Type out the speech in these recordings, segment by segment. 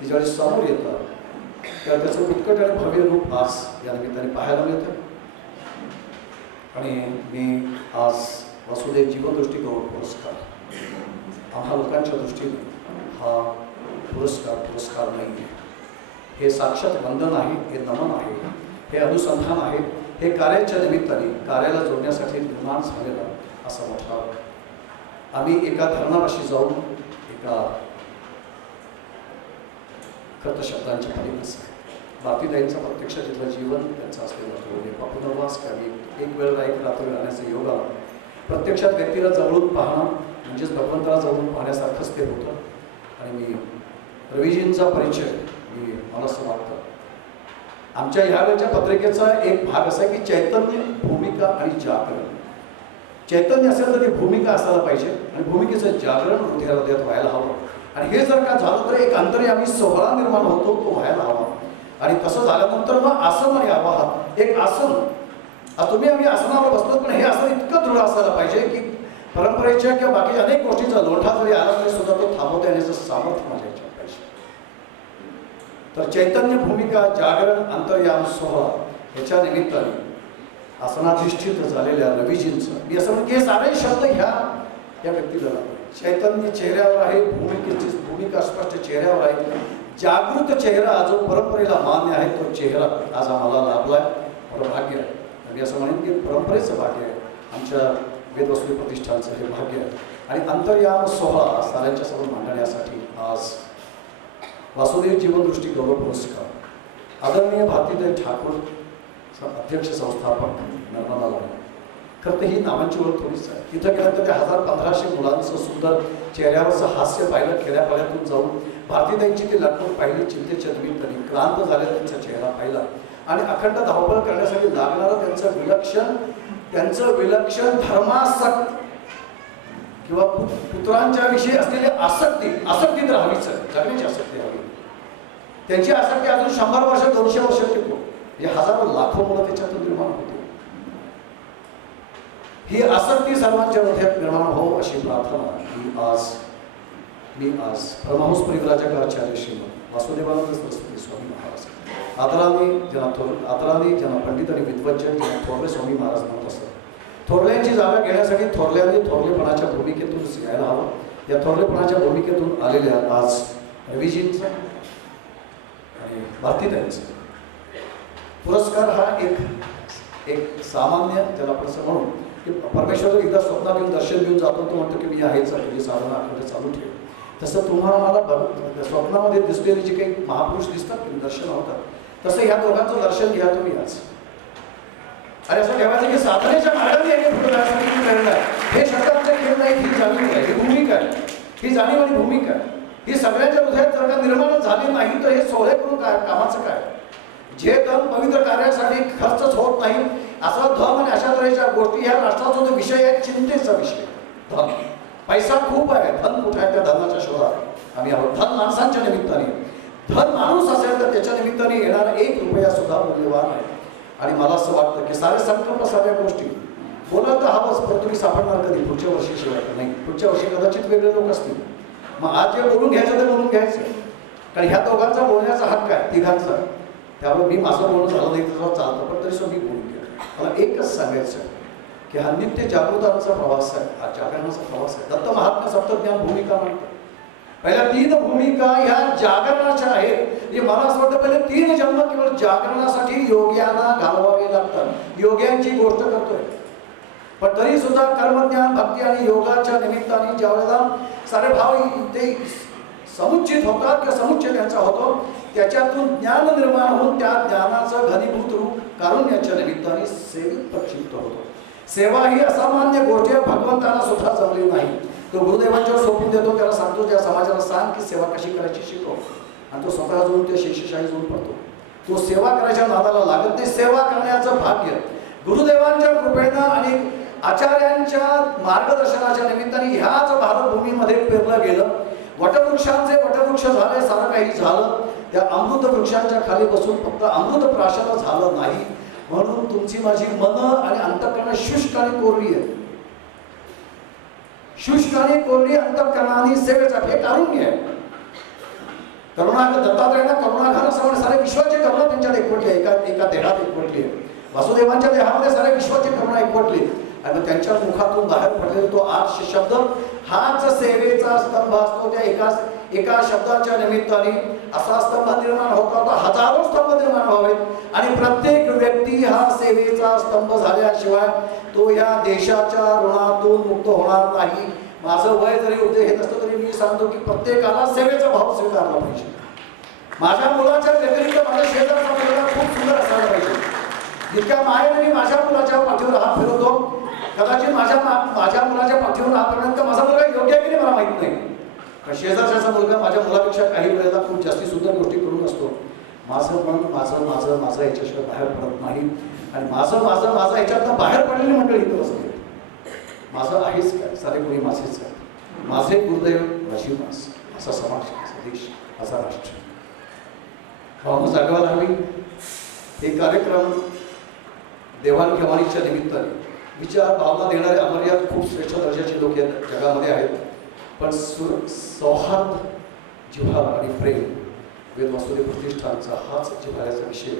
ती ज्यावेळी समोर येतात तेव्हा त्याचं उत्कट आणि भव्य रूप आज या निमित्ताने पाहायला मिळतं. आणि मी आज वसुदेव जीवनदृष्टी गौरव पुरस्कार आम्हा लोकांच्या दृष्टीने हा पुरस्कार नाही आहे. हे साक्षात वंदन आहे, हे नमन आहे, हे अनुसंधान आहे, हे कार्याच्या निमित्ताने कार्याला जोडण्यासाठी निर्माण झालेला असा मोठा. आम्ही एका धरणापाशी जाऊन एका खत शब्दांच्या पलीकडे बापीताईंचं प्रत्यक्ष तिथलं जीवन त्यांचं असलेलं पुनर्वास आम्ही एक वेळ एक रात्र राहण्याचा योग आला. प्रत्यक्षात व्यक्तीला जवळून पाहणं म्हणजेच भगवंताला जवळून पाहण्यासारखंच ते होतं. आणि मी रवीजींचा परिचय मला असं वाटतं आमच्या ह्यावेळच्या पत्रिकेचा एक भाग असा आहे की चैतन्य, भूमिका आणि जागरण. चैतन्य असेल तर ती भूमिका असायला पाहिजे आणि भूमिकेचं जागरण हृदयात व्हायला हवं. आणि हे जर का झालं तर एक अंतर्यामी सोहळा निर्माण होतो, तो व्हायला हवा. आणि तसं झाल्यानंतर मग आसन आणि आवाहन, एक आसन. तुम्ही आम्ही आसनावर बसलो पण हे आसन इतकं दृढ असायला पाहिजे की परंपरेच्या किंवा बाकी अनेक गोष्टींचा लोंढा जरी आला तरी सुद्धा तो थांबवता येण्याचं सामर्थ्य माझ्या याच्यात पाहिजे. तर चैतन्य, भूमिका, जागरण, अंतर्याम, सोहळा ह्याच्या निमित्ताने आसनाधिष्ठित झालेल्या रवीजींचं मी असं म्हणतो की हे सारे शब्द ह्या व्यक्तीला चैतन्य चेहऱ्यावर आहे, भूमिकेची भूमिका स्पष्ट चेहऱ्यावर आहे, जागृत चेहरा जो परंपरेला मान्य आहे तो चेहरा आज आम्हाला लाभलाय. भाग्य आहे. मी असं म्हणेन की परंपरेचं भाग्य आहे, आमच्या वेदवस्तू प्रतिष्ठानचं हे भाग्य आहे. आणि अंतर्याम सोहळा साऱ्यांच्या समोर मांडण्यासाठी आज वासुदेव जीवनदृष्टी गौरव पुरस्कार आदरणीय भारतीताई ठाकूर अध्यक्ष संस्थापक नर्मदा. खरं तर ही नावांची ओळख थोडीच आहे. तिथं गेल्यानंतर त्या 1000-1500 मुलांचं सुंदर चेहऱ्यावरचं हास्य पाहिलं, खेड्यापाड्यातून जाऊन भारतीताईंची ती लटकून पाहिली, चिंतेच्या निमित्ताने क्रांत झाले त्यांचा चेहरा पाहिला. आणि अखंड धावपळ करण्यासाठी लागणारं त्यांचं विलक्षण धर्मासक्त किंवा पुत्रांच्या विषयी असलेली आसक्ती तर हवीच, जगण्याची आसक्ती हवी. त्यांची आसक्ती अजून 100 वर्ष 200 वर्ष टिकतो. हे हजारो लाखो मुलं त्याच्यातून निर्माण होते. ही आसक्ती सर्वांच्या हृदयात निर्माण हो अशी प्रार्थना मी आज परमहंस परिव्राजकाचार्य श्रीमंत वासुदेवानंद सरस्वती स्वामी महाराज आदराने ज्यांना पंडित आणि विद्वज्जन ज्यांना थोरले स्वामी महाराज म्हणत असतात. थोरल्यांची जागा घेण्यासाठी थोरल्यांनी थोरलेपणाच्या भूमिकेतून यायला हवं. या थोरलेपणाच्या भूमिकेतून आलेल्या आज रवीजींचा आणि भारतीताईंचा पुरस्कार हा एक सामान्य ज्याला आपण असं म्हणू की परमेश्वर एकदा स्वप्नात येऊन दर्शन देऊन जातो तो म्हणतो की मी आहेच, तुझी साधना आठवडे चालू ठेव. तसं तुम्हाला मला स्वप्नामध्ये दिसलेले जे काही महापुरुष दिसतात की दर्शन होतात तसं ह्या दोघांचं दर्शन घ्या तुम्ही आज. आणि असं ठेवायचं की साधनेच्या मार्गाने हे शब्दांचा खेळ नाही, ही जाणीव आहे, ही भूमिका आहे, ही जाणीव आणि भूमिका आहे. ही सगळ्यांच्या हृदयात जर का निर्माण झाली नाही तर हे सोहळे करून काय कामाचं काय. जे धन पवित्र कार्यासाठी खर्चच होत नाही असा धन आणि अशा तऱ्हेच्या गोष्टी ह्या राष्ट्राचा जो विषय आहे चिंतेचा विषय. धन पैसा खूप आहे, धन कुठे आहे त्या धनाच्या शोधात आम्ही आहोत. धन माणसांच्या निमित्ताने, धन माणूस असेल तर त्याच्या निमित्ताने येणारा 1 रुपया सुद्धा मूल्यवान आहे. आणि मला असं वाटतं की सारे संकल्प सगळ्या गोष्टी बोलायला तर हवंच पण तुम्ही सापडणार कधी पुढच्या वर्षी शिवाय नाही. पुढच्या वर्षी कदाचित वेगळे लोक असतील. मग आज जे बोलून घ्यायचं ते बोलून घ्यायचं, कारण ह्या दोघांचा बोलण्याचा हक्क आहे तिघांचा. त्यामुळे मी माझं बोलणं झालं नाही तर चालतं पण तरी सुद्धा मी बोलून घ्या. मला एकच सांगायचं आहे की हा नित्य जागृतांचा प्रवास आहे, हा जागरणाचा प्रवास आहे. दत्त महात्म्य सप्तज्ञान भूमिका म्हणतात. पहिल्या 3 भूमिका ह्या जागरणाच्या आहेत. मला असं वाटतं पहिले 3 जन्म केवळ जागरणासाठी योग्यांना घालवावे लागतात. योग्यांची गोष्ट करतोय पण तरी सुद्धा कर्मज्ञान, भक्ती आणि योगाच्या निमित्ताने ज्यावेळेला सारे भाव ते समुचित होतात किंवा समुच्चय त्यांचा होतो त्याच्यातून ज्ञान निर्माण होऊन त्या ज्ञानाचं घनीभूत रूप कारुण्याच्या निमित्ताने सेवित प्रक्षिप्त होतो. सेवा ही असामान्य गोष्ट आहे, भगवंताला सुद्धा जमली नाही. तो गुरुदेवांच्यावर सोपून देतो, त्याला सांगतो त्या समाजाला सांग की सेवा कशी करायची शिकव. आणि तो स्वतः जाऊन ते शिष्यशाही जाऊन पडतो. तो सेवा करायच्या नादाला लागत नाही. सेवा करण्याचं भाग्य गुरुदेवांच्या कृपेनं आणि आचार्यांच्या मार्गदर्शनाच्या निमित्ताने ह्याच भारतभूमीमध्ये पेरलं गेलं. वटवृक्ष झाले, सारं काही झालं. त्या अमृत वृक्षांच्या खाली बसून फक्त अमृत प्राशन झालं नाही म्हणून तुमची माझी मन आणि अंतःकरण शुष्क आणि कोरडी आहे. शुष्क आणि कोरडी अंतःकरणाने सेवेचा हे कारुण्य आहे. दत्तात्रयानं करुणाघन श्रवण सारे विश्वाची करुणा त्यांच्यात एकवटली आहे, एका देहात एकवटली आहे. वासुदेवांच्या देहामध्ये सारे विश्वाची करुणा एकवटली आणि त्यांच्या मुखातून बाहेर पडलेला तो 8 शब्द हाच सेवेचा स्तंभ असतो. त्या एका शब्दाच्या निमित्ताने असा स्तंभ निर्माण होता, हजारो स्तंभ निर्माण व्हावेत आणि प्रत्येक व्यक्ती हा सेवेचा स्तंभ झाल्याशिवाय तो या देशाच्या ऋणातून मुक्त होणार नाही. माझं वय जरी उद्योग नसतं तरी मी सांगतो की प्रत्येकाला सेवेचा भाव स्वीकारला पाहिजे. माझ्या मुलाच्या व्यतिरिक्त माझ्या शेजारचा मुलगा खूप सुंदर असायला पाहिजे. जितक्या मायेने मी माझ्या मुलाच्या पाठीवर हात फिरवतो, कदाचित माझ्या मुलाच्या पाठीवर हात फिरवण्यात माझा मुलगा योग्य आहे की नाही मला माहित नाही, पण शेजारच्याचा मुलगा माझ्या मुलापेक्षा काही वेळेला खूप जास्ती सुंदर गोष्टी करून असतो. माझं मन माझं याच्याशिवाय बाहेर पडत नाही आणि माझं याच्यातनं बाहेर पडलेली मंडळी इथं असते. माझं आहेच काय, सारे कोणी माझेच काय, माझे गुरुदैव माझी मास, असा समाज, असा देश, असा राष्ट्र भावना जागवायला हवी. हे कार्यक्रम देवाणघेवाणीच्या निमित्ताने विचार भावना देणारे अमर्याद खूप श्रेष्ठ दर्जाचे लोक या जगामध्ये आहेत, पण सौहार्द, जिव्हाळा आणि प्रेम वेद वासुदेव प्रतिष्ठानचा हाच जिव्हाळ्याचा विषय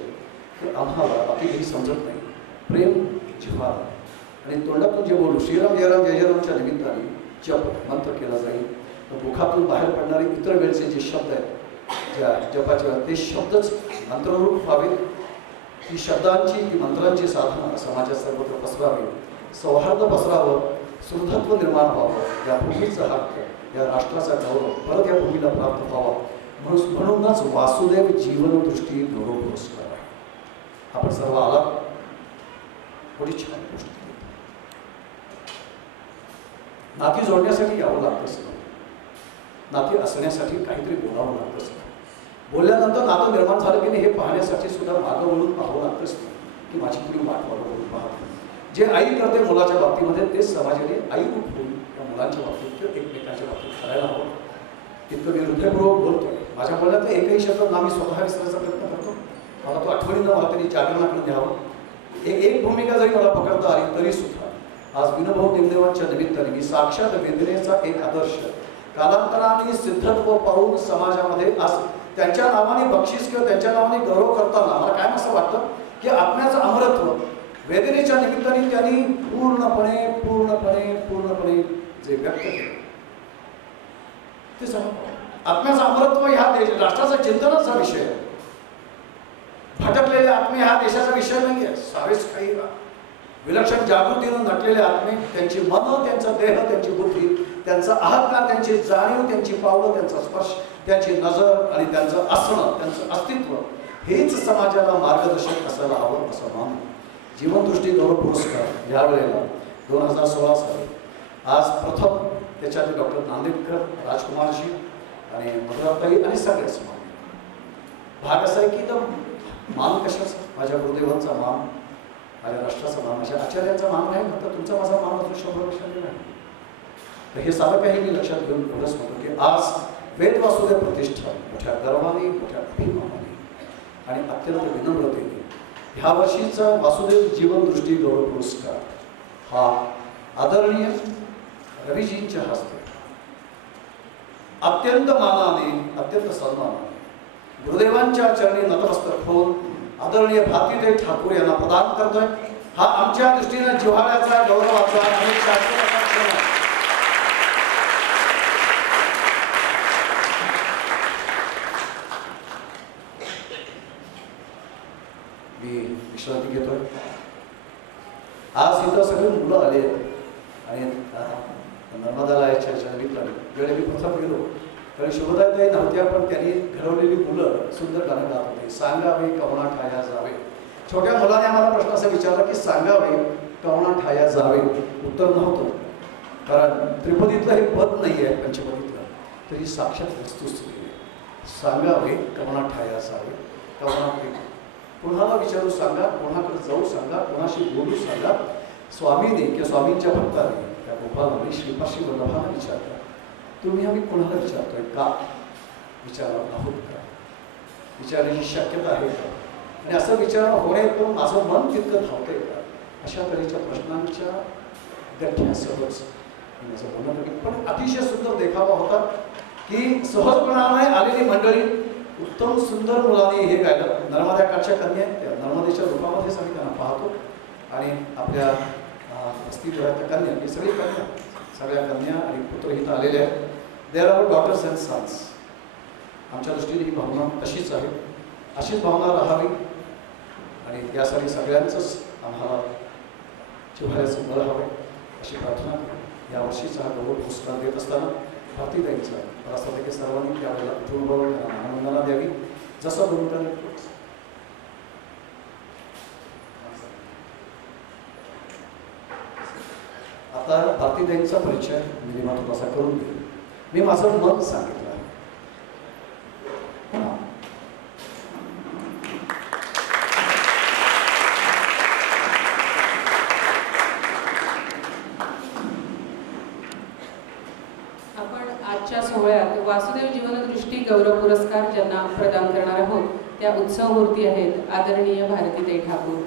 की आम्हाला बाकी काही समजत नाही. प्रेम, जिव्हाळा आणि तोंडातून जे बोलू श्रीराम जयराम जय जयरामच्या निमित्ताने जप मंत्र केला जाईल, तर मुखातून बाहेर पडणारे इतर वेळचे जे शब्द आहेत ज्या जपाच्या ते शब्दच मंत्ररूप व्हावेत. ती शब्दांची ती मंत्रांची साधना समाजात सर्वत्र पसरावी, सौहार्द पसरावं, सुहृदत्व निर्माण व्हावं, या भूमीचा हक्क, या राष्ट्राचा गौरव परत या भूमीला प्राप्त व्हावा. म्हणूनच वासुदेव जीवनदृष्टी गौरव पुरस्कार आहे. आपण सर्व आला, थोडी छान गोष्ट. नाती जोडण्यासाठी यावं लागतंच, नाती असण्यासाठी काहीतरी बोलावं लागतंच. बोलल्यानंतर नातं निर्माण झालं की नाही हे पाहण्यासाठी सुद्धा मागं वळून पाहावं लागतंच की माझी पुढे वाट वळून पाहत. जे आई करते मुलाच्या बाबतीमध्ये तेच समाजाने आई रूप होऊन त्या मुलांच्या बाबतीत किंवा एकमेकांच्या बाबतीत करायला हवं. तिथं मी हृदयपूर्वक बोलतोय. माझ्या बोलण्यात एकही शब्द ना मी स्वतः विसरायचा प्रयत्न करतो, मला तो आठवणीनं मला तरी जागरणाकडे द्यावं. एक भूमिका जरी मला पकडता आली तरी सुद्धा आज विनोभाऊ देवदेवांच्या निमित्ताने मी साक्षात वेदनेचा एक आदर्श कालांतराने सिद्धत्व पाहून समाजामध्ये आज त्यांच्या नावाने बक्षीस किंवा त्यांच्या नावाने गौरव करताना मला काय असं वाटतं की आत्म्याचं अमरत्व वेदनेच्या निमित्ताने त्यांनी पूर्णपणे पूर्णपणे पूर्णपणे जे व्यक्त केलं ते आत्म्याचं अमरत्व ह्या राष्ट्राचा चिंतनाचा विषय आहे. भटकलेले आत्मे हा देशाचा विषय नाही आहे. सारेच काही विलक्षण जागृतीनं नटलेले आत्मे, त्यांची मन, त्यांचा देह, त्यांची बुद्धी, त्यांचा अहंकार, त्यांची जाणीव, त्यांची पावलं, त्यांचा स्पर्श, त्यांची नजर आणि त्यांचं असणं, त्यांचं अस्तित्व हेच समाजाला मार्गदर्शक असायला हवं असं मान. जीवनदृष्टी गौरव पुरस्कार यावेळेला 2016 साली आज प्रथम त्याच्यात डॉक्टर नांदेडकर, राजकुमारजी आणि मधुराताई आणि सगळेच मान. भाग असा आहे की तर मान कशाचा, माझ्या गुरुदेवांचा मान, माझ्या राष्ट्राचा मान, माझ्या आचार्यांचा मान आहे, नंतर तुमचा माझा मान अजून 100 वर्षांनी नाही. तर हे सारं काही मी लक्षात घेऊन एवढंच म्हणतो की आज वेद वासुदेव प्रतिष्ठान मोठ्या गर्वाने, मोठ्या अभिमानाने आणि अत्यंत विनम्रतेने ह्या वर्षीचा वासुदेव जीवनदृष्टी गौरव पुरस्कार हा आदरणीय रवीजींच्या हस्ते अत्यंत मानाने, अत्यंत सन्मानाने गुरुदेवांच्या चरणी नतमस्तक होऊन आदरणीय भारतीदेव ठाकूर यांना प्रदान करतोय. हा आमच्या दृष्टीने जिव्हाळ्याचा, गौरवाचा आणि शाश्वताचा क्षण आहे. मी विश्रांती घेतोय. आज इथं सगळे मुलं आले आणि नर्मदाला याच्या निमित्ताने वेळे मी प्रथम गेलो कारण शुभदाताई नव्हत्या, पण त्यांनी घडवलेली मुलं सुंदर गाणं गात होते. सांगावे कवना ठाया जावे. छोट्या मुलाने आम्हाला प्रश्न असा विचारला की सांगावे कवना ठाया जावे. उत्तर नव्हतं, कारण त्रिपदीतलं हे पद नाही आहे पंचपदीतलं, तर ही साक्षात वस्तुस्थिती आहे. सांगावे कवना ठाया जावे. कवना कोणाला विचारू सांगा, कोणाकडे जाऊ सांगा, कोणाशी बोलू सांगा. स्वामीने किंवा स्वामींच्या भक्ताने त्या गोपालाने श्रीपाशी वल्लभांना विचारलं, तुम्ही आम्ही कोणाला विचारतोय का, विचारणार आहोत का, विचारण्याची शक्यता आहे का, आणि असं विचारणं होण्यातून माझं मन तितकं धावतंय का, अशा तऱ्हेच्या प्रश्नांच्या गठ्ठ्या सहज माझं म्हणणं. पण अतिशय सुंदर देखावा होता. की सहजपणाने आलेली मंडळी उत्तम सुंदर मुलांनी हे गायलं. नर्मदाकाठच्या कन्या त्या नर्मदेच्या रूपामध्येच आम्ही त्यांना पाहतो आणि आपल्या वस्तीगृहातल्या कन्या ही सगळी कन्या सगळ्या कन्या आणि पुत्र इथं आलेले आहेत. There our daughters and sons. आमच्या दृष्टीने ही भावना तशीच आहे, अशीच भावना राहावी आणि यासाठी सगळ्यांचंच आम्हाला जिव्हाळ्याचं बळ हवं अशी प्रार्थना यावर्षीचा हा गौरव पुरस्कार देत असताना भारतीताईंचा राष्ट्रपती सर्वांनी त्यावेळेला पूर्ववळ आनंदाला द्यावी. जसं गुरुकाने आता भारतीताईंचा परिचय मी थोडासा करून देईल. मी माझं मत सांगितलं आहे. आजच्या सोहळ्यात वासुदेव जीवनदृष्टी गौरव पुरस्कार ज्यांना प्रदान करणार आहोत त्या उत्सवमूर्ती आहेत आदरणीय भारतीताई ठाकूर.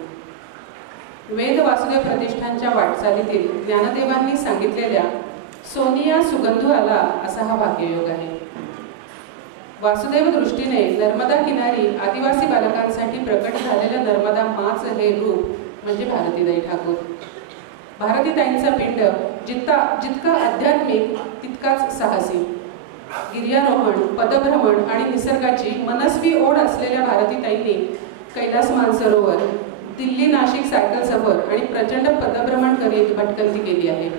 वेद वासुदेव प्रतिष्ठानच्या वाटचालीतील ज्ञानदेवांनी सांगितलेल्या सोनिया सुगंधू आला असा हा भाग्ययोग आहे. वासुदेव दृष्टीने नर्मदा किनारी आदिवासी बालकांसाठी प्रकट झालेलं नर्मदा माच हे रूप म्हणजे भारतीताई ठाकूर. भारतीताईंचा पिंड जितका आध्यात्मिक तितकाच साहसी. गिर्यारोहण, पदभ्रमण आणि निसर्गाची मनस्वी ओढ असलेल्या भारतीताईंनी कैलास मानसरोवर, दिल्ली नाशिक सायकल सफर आणि प्रचंड पदभ्रमण करीत भटकंती केली आहे.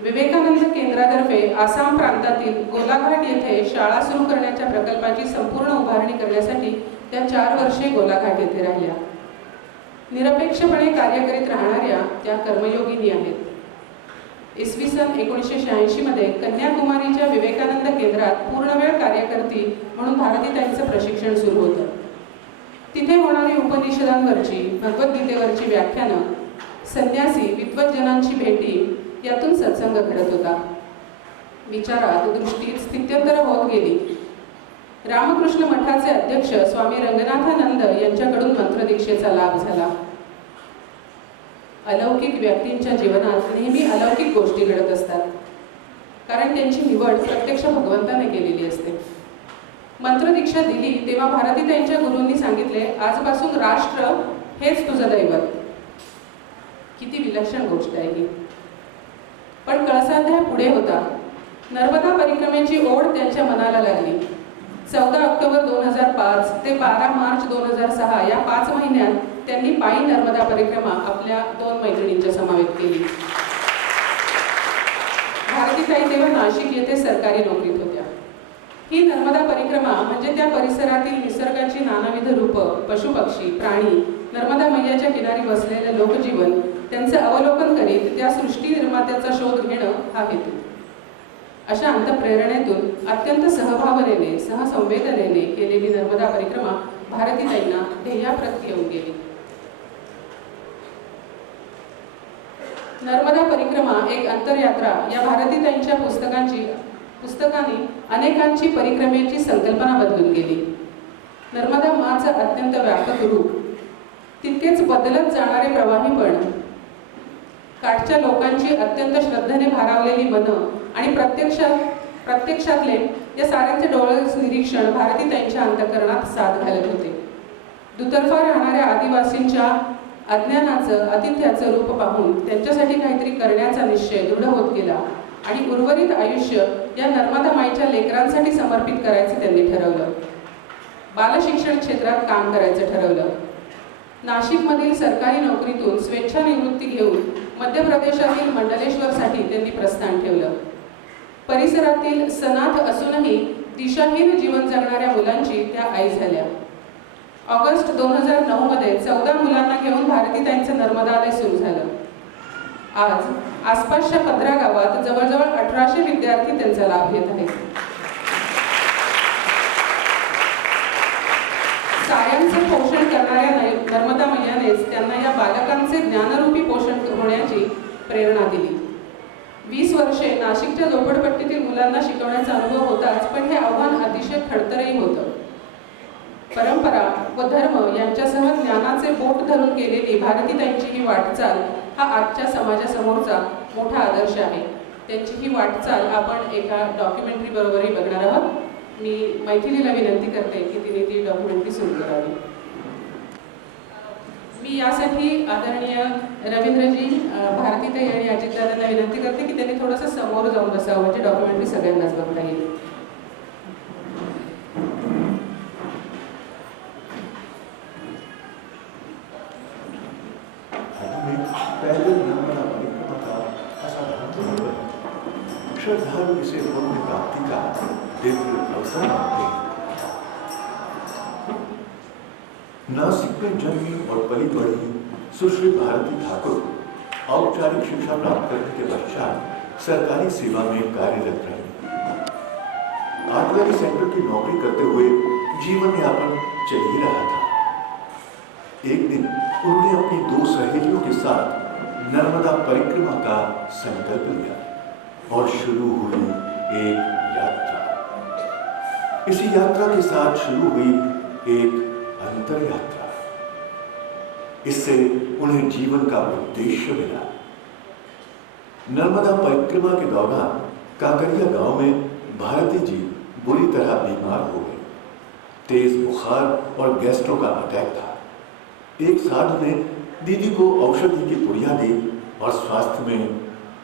विवेकानंद केंद्रातर्फे आसाम प्रांतातील गोलाघाट येथे शाळा सुरू करण्याच्या प्रकल्पाची संपूर्ण उभारणी करण्यासाठी त्या 4 वर्षे गोलाघाट येथे राहिल्या. निरपेक्षपणे कार्य करीत राहणाऱ्या त्या कर्मयोगिनी आहेत. इसवी सन 1986 मध्ये कन्याकुमारीच्या विवेकानंद केंद्रात पूर्णवेळ कार्यकर्ती म्हणून भारतीताईंचं प्रशिक्षण सुरू होतं. तिथे होणारी उपनिषदांवरची, भगवद्गीतेवरची व्याख्यानं, संन्यासी विद्वज्जनांची भेटी यातून सत्संग घडत होता. विचारात, दृष्टीत स्थित्यंतर होत गेली. रामकृष्ण मठाचे अध्यक्ष स्वामी रंगनाथानंद यांच्याकडून मंत्रदीक्षेचा लाभ झाला. अलौकिक व्यक्तींच्या जीवनात नेहमी अलौकिक गोष्टी घडत असतात, कारण त्यांची निवड प्रत्यक्ष भगवंताने केलेली असते. मंत्रदीक्षा दिली तेव्हा भारतीताईंच्या गुरूंनी सांगितले, आजपासून राष्ट्र हेच तुझं दैवत. किती विलक्षण गोष्ट आहे ही. पण कळसाध्याय पुढे होता. नर्मदा परिक्रमेची ओढ त्यांच्या मनाला लागली. 14 ऑक्टोबर 2005 ते 12 मार्च 2006 या 5 महिन्यात त्यांनी पायी नर्मदा परिक्रमा आपल्या 2 मैत्रिणींच्या समवेत केली. भारतीताई तेव्हा नाशिक येथे सरकारी नोकरीत होत्या. ही नर्मदा परिक्रमा म्हणजे त्या परिसरातील निसर्गाची नानाविध रूपं, पशुपक्षी, प्राणी, नर्मदा मैयाच्या किनारी बसलेले लोकजीवन त्यांचे अवलोकन करीत त्या सृष्टी निर्मात्याचा शोध घेणं हा हेतू. अशा अंतःप्रेरणेतून अत्यंत सहभावनेने, सहसंवेदनेने केलेली नर्मदा परिक्रमा भारतीताईंना ध्येयाप्रत येऊन गेली. नर्मदा परिक्रमा एक अंतरयात्रा या भारतीताईंच्या पुस्तकाने अनेकांची परिक्रमेची संकल्पना बदलून गेली. नर्मदा माचं अत्यंत व्यापक रूप, तितकेच बदलत जाणारे प्रवाहीपण, काठच्या लोकांची अत्यंत श्रद्धेने भारावलेली मनं आणि प्रत्यक्षातले या साऱ्यांचे डोळस निरीक्षण भारतीताईंच्या अंतःकरणात साथ घालत होते. दुतर्फा राहणाऱ्या आदिवासींच्या अज्ञानाचं, आतिथ्याचं रूप पाहून त्यांच्यासाठी काहीतरी करण्याचा निश्चय दृढ होत गेला आणि उर्वरित आयुष्य या नर्मदा माईच्या लेकरांसाठी समर्पित करायचं त्यांनी ठरवलं. बालशिक्षण क्षेत्रात काम करायचं ठरवलं. नाशिकमधील सरकारी नोकरीतून स्वेच्छानिवृत्ती घेऊन मध्य प्रदेशातील मंडलेश्वरसाठी त्यांनी प्रस्थान ठेवलं. परिसरातील सनाथ असूनही दिशाहीन जीवन जगणाऱ्या मुलांची त्या आई झाल्या. ऑगस्ट 2009 मध्ये 14 मुलांना घेऊन भारतीताईंचं नर्मदालय सुरू झालं. आज आसपासच्या 15 गावात जवळजवळ 1800 विद्यार्थी त्यांचा लाभ घेत आहेत. साऱ्यांचं पोषण करणाऱ्या नर्मदा मैयानेच त्यांना या बालकांचे ज्ञानरूपी पोषण होण्याची प्रेरणा दिली. 20 वर्षे नाशिकच्या झोपडपट्टीतील मुलांना शिकवण्याचा अनुभव होताच, पण हे आव्हान अतिशय खडतरही होतं. परंपरा व धर्म यांच्यासह ज्ञानाचे बोट धरून केलेली भारतीताईंची ही वाटचाल हा आजच्या समाजासमोरचा मोठा आदर्श आहे. त्यांची ही वाटचाल आपण एका डॉक्युमेंटरी बरोबरही बघणार आहोत. मी मैथिलीला विनंती करते की तिने ती डॉक्युमेंटरी सुरू करावी. मी यासाठी आदरणीय रवींद्रजी, भारतीताई आणि अजितदादांना विनंती करते की त्यांनी थोडंसं समोर जाऊन बसावं, म्हणजे डॉक्युमेंटरी सगळ्यांनाच बघता येईल. श्रद्धालु इसे पुण्य प्राप्ति का दिव्य अवसर मानते हैं। नासिक में जन्मी और पली बढ़ी सुश्री भारती ठाकुर औपचारिक शिक्षा प्राप्त करने के पश्चात सरकारी सेवा में कार्यरत रही। आर्टिलरी सेंटर की नौकरी करते हुए जीवन यापन चल ही रहा था। एक दिन उन्होंने अपनी 2 सहेलियों के साथ नर्मदा परिक्रमा का संकल्प लिया और शुरू हुई एक यात्रा। इसी यात्रा के साथ शुरू हुई एक अंतर यात्रा। इससे उन्हें जीवन का उद्देश्य मिला। नर्मदा परिक्रमा के दौरान काकरिया गांव में भारती जी बुरी तरह बीमार हो गए। तेज बुखार और गैस्ट्रो का अटैक था। एक साधु ने दीदी को औषधि की पुड़िया दी और स्वास्थ्य में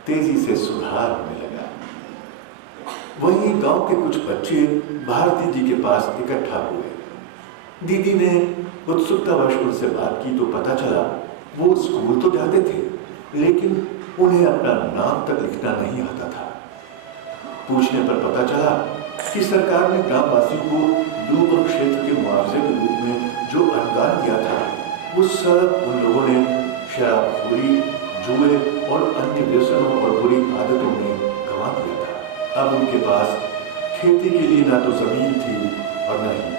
तेजी से सुधार होने लगा। वहीं गांव के कुछ बच्चे भारती जी के पास इकट्ठा हुए। दीदी ने उत्सुकतावश उनसे बात की तो पता चला वो स्कूल तो जाते थे, लेकिन उन्हें अपना नाम तक लिखना नहीं आता था। पूछने पर पता चला कि सरकार ने ग्रामवासियों को दुर्गम क्षेत्र के मुआवजे के रूप में जो अनुदान दिया था, वो सब उन लोगों ने शराबखोरी, जुए और अन्य व्यसनों और बुरी आदतों में गंवा दिया था। अब उनके पास खेती के लिए ना तो जमीन थी और न ही